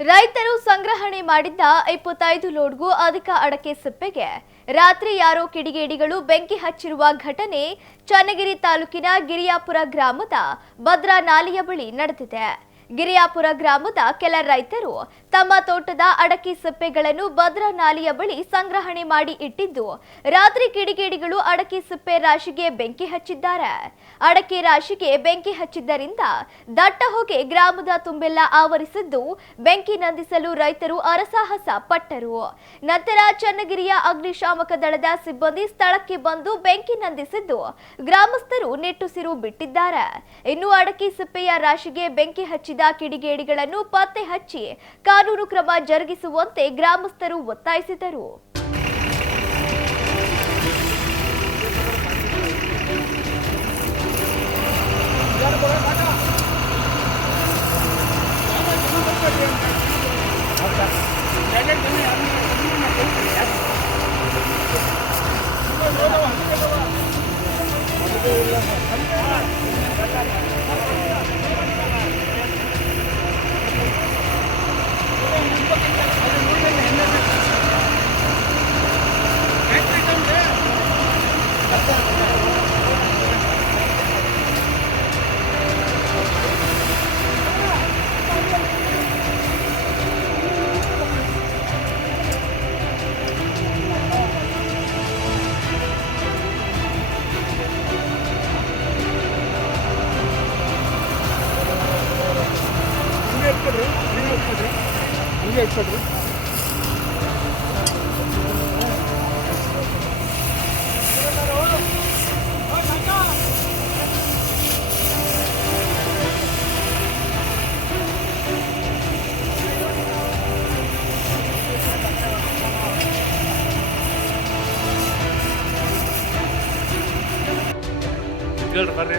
ರೈತರು ಸಂಗ್ರಹಣೆ ಮಾಡಿದ್ದ ಇಪ್ಪತ್ತೈದು ಲೋಡ್ಗೂ ಅಧಿಕ ಅಡಕೆ ಸಿಪ್ಪೆಗೆ ರಾತ್ರಿ ಯಾರೋ ಕಿಡಿಗೇಡಿಗಳು ಬೆಂಕಿ ಹಚ್ಚಿರುವ ಘಟನೆ ಚನ್ನಗಿರಿ ತಾಲೂಕಿನ ಗಿರಿಯಾಪುರ ಗ್ರಾಮದ ಭದ್ರಾ ನಾಲೆಯ ಬಳಿ ನಡೆದಿದೆ. ಗಿರಿಯಾಪುರ ಗ್ರಾಮದ ಕೆಲ ರೈತರು ತಮ್ಮ ತೋಟದ ಅಡಕೆ ಸಿಪ್ಪೆಗಳನ್ನು ಭದ್ರಾ ನಾಲೆಯ ಬಳಿ ಸಂಗ್ರಹಣೆ ಮಾಡಿ ಇಟ್ಟಿದ್ದು, ರಾತ್ರಿ ಕಿಡಿಗೇಡಿಗಳು ಅಡಕೆ ಸಿಪ್ಪೆ ರಾಶಿಗೆ ಬೆಂಕಿ ಹಚ್ಚಿದ್ದಾರೆ. ಅಡಕೆ ರಾಶಿಗೆ ಬೆಂಕಿ ಹಚ್ಚಿದ್ದರಿಂದ ದಟ್ಟ ಹೊಗೆ ಗ್ರಾಮದ ತುಂಬೆಲ್ಲ ಆವರಿಸಿದ್ದು, ಬೆಂಕಿ ನಂದಿಸಲು ರೈತರು ಅರಸಾಹಸ ಪಟ್ಟರು. ನಂತರ ಚನ್ನಗಿರಿಯ ಅಗ್ನಿಶಾಮಕ ದಳದ ಸಿಬ್ಬಂದಿ ಸ್ಥಳಕ್ಕೆ ಬಂದು ಬೆಂಕಿ ನಂದಿಸಿದ್ದು, ಗ್ರಾಮಸ್ಥರು ನಿಟ್ಟುಸಿರು ಬಿಟ್ಟಿದ್ದಾರೆ. ಇನ್ನು ಅಡಕೆ ಸಿಪ್ಪೆಯ ರಾಶಿಗೆ ಬೆಂಕಿ ಹಚ್ಚಿದ ಕಿಡಿಗೇಡಿಗಳನ್ನು ಪತ್ತೆ ಹಚ್ಚಿ ಕಾನೂನು ಕ್ರಮ ಜರುಗಿಸುವಂತೆ ಗ್ರಾಮಸ್ಥರು ಒತ್ತಾಯಿಸಿದರು. ಹಿಂಗೆ ಇಟ್ಕೊಡ್ರಿ ಕೇಳ್ರಿ ಬರ್ರಿ